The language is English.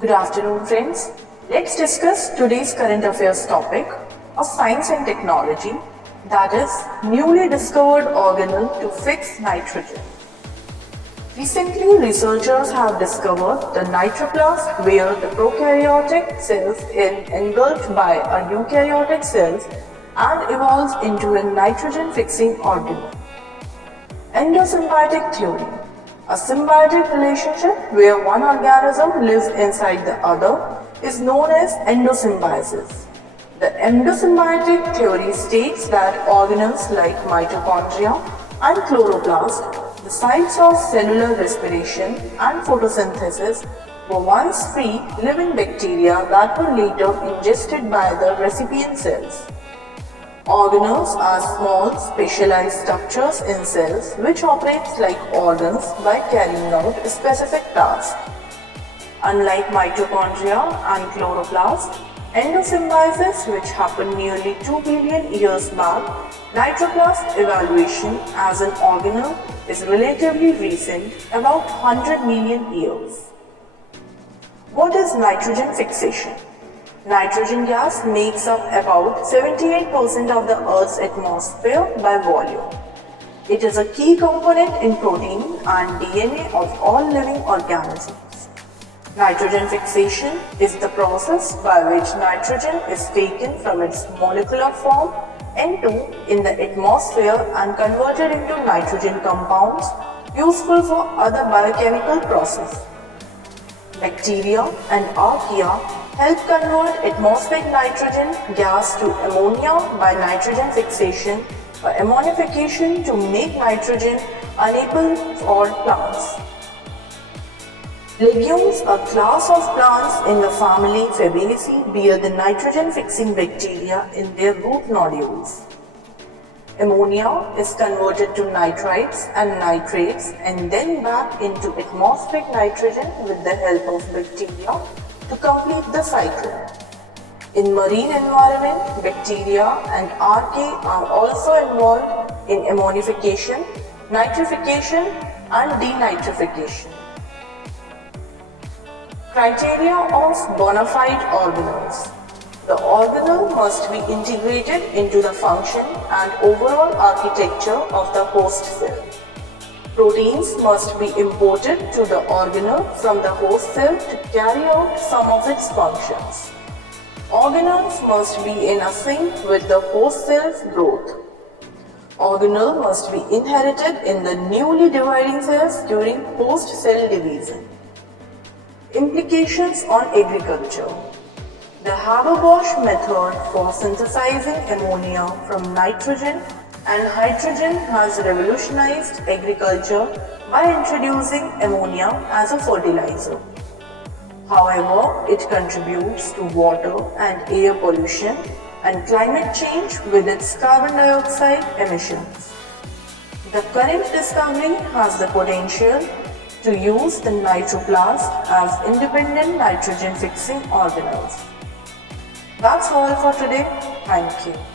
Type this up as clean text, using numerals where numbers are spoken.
Good afternoon, friends. Let's discuss today's current affairs topic of science and technology, that is, newly discovered organelle to fix nitrogen. Recently, researchers have discovered the nitroplast where the prokaryotic cells is engulfed by a eukaryotic cells and evolves into a nitrogen-fixing organelle. Endosymbiotic theory. A symbiotic relationship where one organism lives inside the other is known as endosymbiosis. The endosymbiotic theory states that organelles like mitochondria and chloroplast, the sites of cellular respiration and photosynthesis, were once free living bacteria that were later ingested by the recipient cells. Organelles are small, specialized structures in cells which operate like organs by carrying out specific tasks. Unlike mitochondria and chloroplast, endosymbiosis, which happened nearly 2 billion years back, nitroplast evolution as an organelle is relatively recent, about 100 million years. What is nitrogen fixation? Nitrogen gas makes up about 78% of the Earth's atmosphere by volume. It is a key component in protein and DNA of all living organisms. Nitrogen fixation is the process by which nitrogen is taken from its molecular form N2 in the atmosphere and converted into nitrogen compounds useful for other biochemical processes. Bacteria and archaea help convert atmospheric nitrogen gas to ammonia by nitrogen fixation or ammonification to make nitrogen unable for plants. Legumes, a class of plants in the family Fabaceae, bear the nitrogen-fixing bacteria in their root nodules. Ammonia is converted to nitrites and nitrates and then back into atmospheric nitrogen with the help of bacteria to complete the cycle. In marine environment, bacteria and archaea are also involved in ammonification, nitrification and denitrification. Criteria of bona fide organelles. The organelle must be integrated into the function and overall architecture of the host cell. Proteins must be imported to the organelle from the host cell to carry out some of its functions. Organelles must be in a sync with the host cell's growth. Organelle must be inherited in the newly dividing cells during post-cell division. Implications on agriculture. The Haber-Bosch method for synthesizing ammonia from nitrogen and hydrogen has revolutionized agriculture by introducing ammonia as a fertilizer. However, it contributes to water and air pollution and climate change with its carbon dioxide emissions. The current discovery has the potential to use the nitroplast as independent nitrogen-fixing organelles. That's all for today. Thank you.